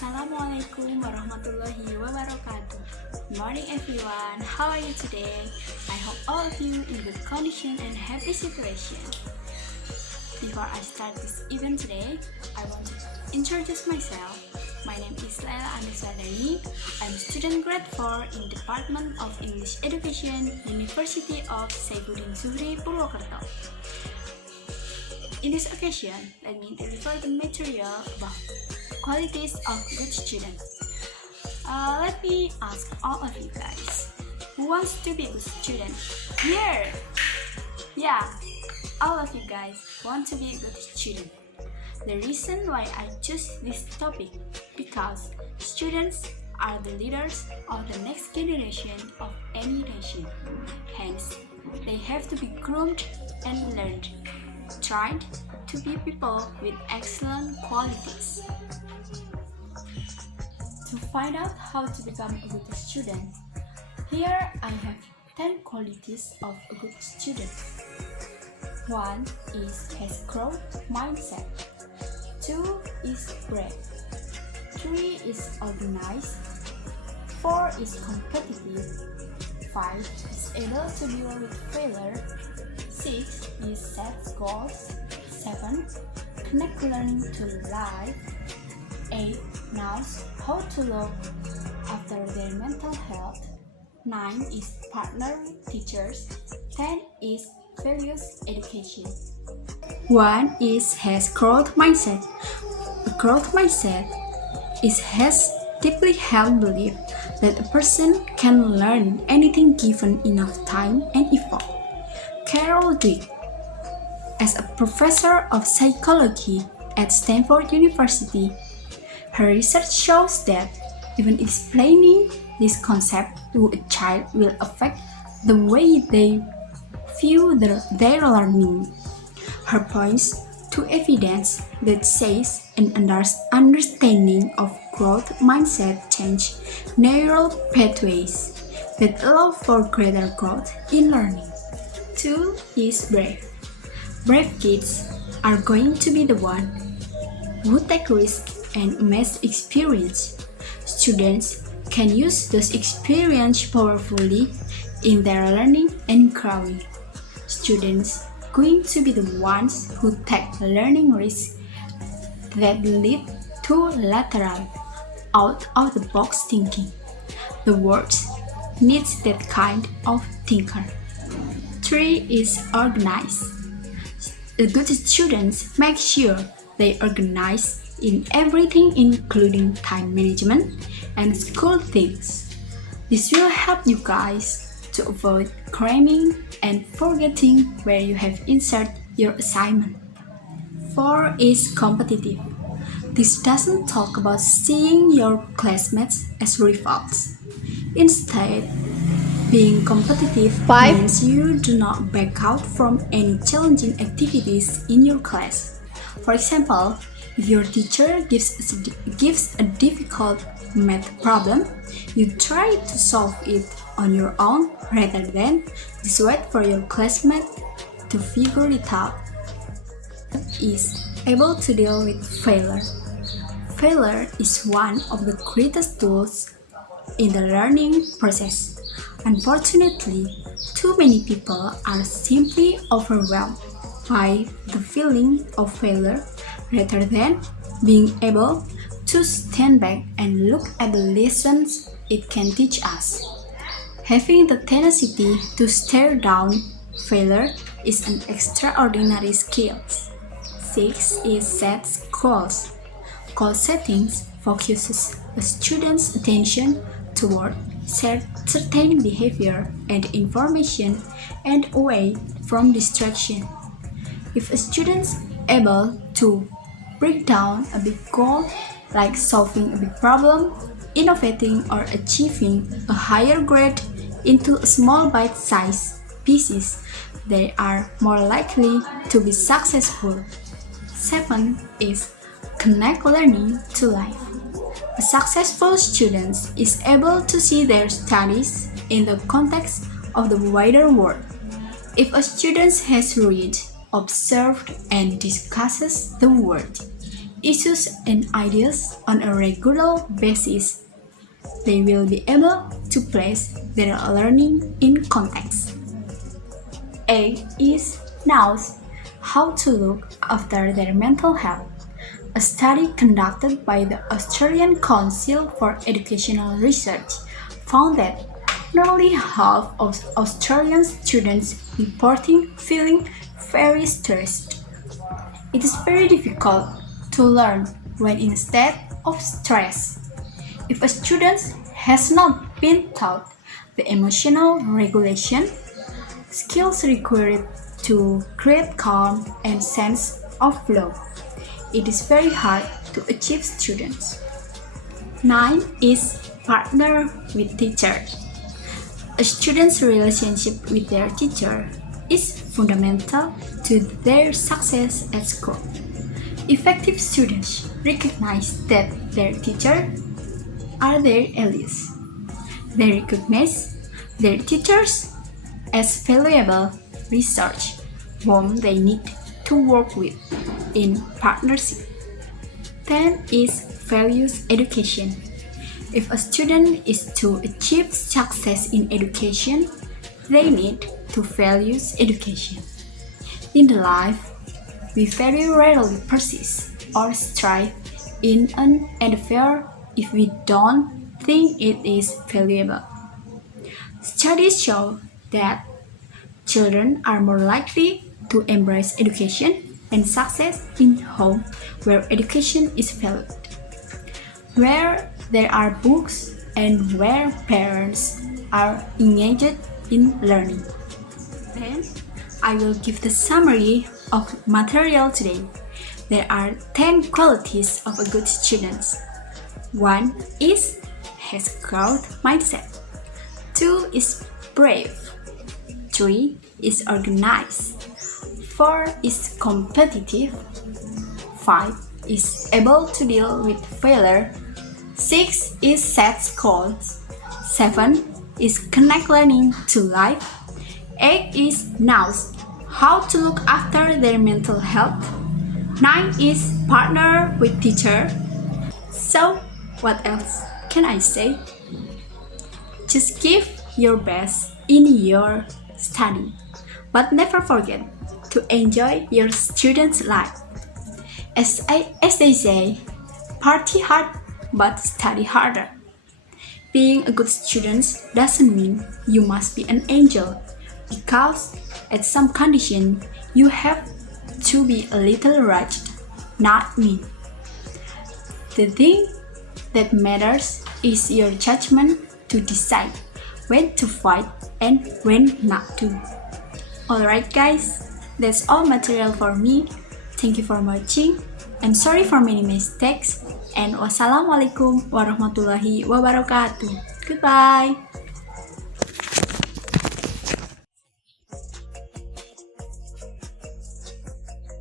Assalamualaikum warahmatullahi wabarakatuh. Good morning everyone, how are you today? I hope all of you in good condition and happy situation. Before I start this event today, I want to introduce myself. My name is Wardani. I'm student grade 4 in Department of English Education, University of Saifuddin Zuhri, Purwokerto. In this occasion, let me deliver the material about qualities of good student. Let me ask all of you guys, who wants to be a good student? Here! Yeah, all of you guys want to be a good student. The reason why I choose this topic because students are the leaders of the next generation of any nation. Hence, they have to be groomed and learned, trained to be people with excellent qualities. To find out how to become a good student, here I have 10 qualities of a good student. 1 is has growth mindset. 2 is brave. 3 is organized. 4 is competitive. 5 is able to deal with failure. 6 is set goals. 7 connect learning to life. 8 knows how to look after their mental health. 9 is partner with teachers. 10 is values education. 1 is has growth mindset. A growth mindset has deeply held belief that a person can learn anything given enough time and effort. Carol Dweck, as a professor of psychology at Stanford University, her research shows that even explaining this concept to a child will affect the way they view their learning. Her points to evidence that says an understanding of growth mindset change neural pathways that allow for greater growth in learning. 2 is brave. Brave kids are going to be the one who take risks and amass experience. Students can use those experiences powerfully in their learning and growing. Students going to be the ones who take learning risks that lead to lateral, out-of-the-box thinking. The world needs that kind of thinker. 3 is organized. The good students make sure they organize in everything including time management and school things. This will help you guys to avoid cramming and forgetting where you have inserted your assignment. 4 is competitive. This doesn't talk about seeing your classmates as rivals. Instead, being competitive means you do not back out from any challenging activities in your class. For example, if your teacher gives a difficult math problem, you try to solve it on your own rather than just wait for your classmate to figure it out. Is able to deal with failure. Failure is one of the greatest tools in the learning process. Unfortunately, too many people are simply overwhelmed by the feeling of failure rather than being able to stand back and look at the lessons it can teach us. Having the tenacity to stare down failure is an extraordinary skill. 6 is set goals. Goal settings focuses a student's attention toward certain behavior and information and away from distraction. If a student is able to break down a big goal like solving a big problem, innovating or achieving a higher grade into small bite-sized pieces, they are more likely to be successful. 7 is connect learning to life. A successful student is able to see their studies in the context of the wider world. If a student has read, observed, and discusses the world, issues and ideas on a regular basis. They will be able to place their learning in context. A is knows how to look after their mental health. A study conducted by the Australian Council for Educational Research found that nearly half of Australian students reporting feeling very stressed. It is very difficult to learn when in a state of stress. If a student has not been taught the emotional regulation skills required to create calm and sense of flow, it is very hard to achieve students. 9 is partner with teacher. A student's relationship with their teacher is fundamental to their success at school. Effective students recognize that their teachers are their allies. They recognize their teachers as valuable research whom they need to work with in partnership. 10 is values education. If a student is to achieve success in education, they need to value education. In the life, we very rarely persist or strive in an endeavor if we don't think it is valuable. Studies show that children are more likely to embrace education and success in home where education is valued, where there are books and where parents are engaged in learning. Then I will give the summary of material today. There are 10 qualities of a good student. 1 is has growth mindset. 2 is brave. 3 is organized. 4 is competitive. 5 is able to deal with failure. 6 is set goals. 7 is connect learning to life. 8 is knows how to look after their mental health. 9 is partner with teacher. So, what else can I say? Just give your best in your study, but never forget to enjoy your student's life. As they say, party hard but study harder. Being a good student doesn't mean you must be an angel, because at some condition you have to be a little wretched, not mean. The thing that matters is your judgment to decide when to fight and when not to. Alright guys, that's all material for me. Thank you for watching. I'm sorry for many mistakes. And wassalamualaikum warahmatullahi wabarakatuh. Goodbye.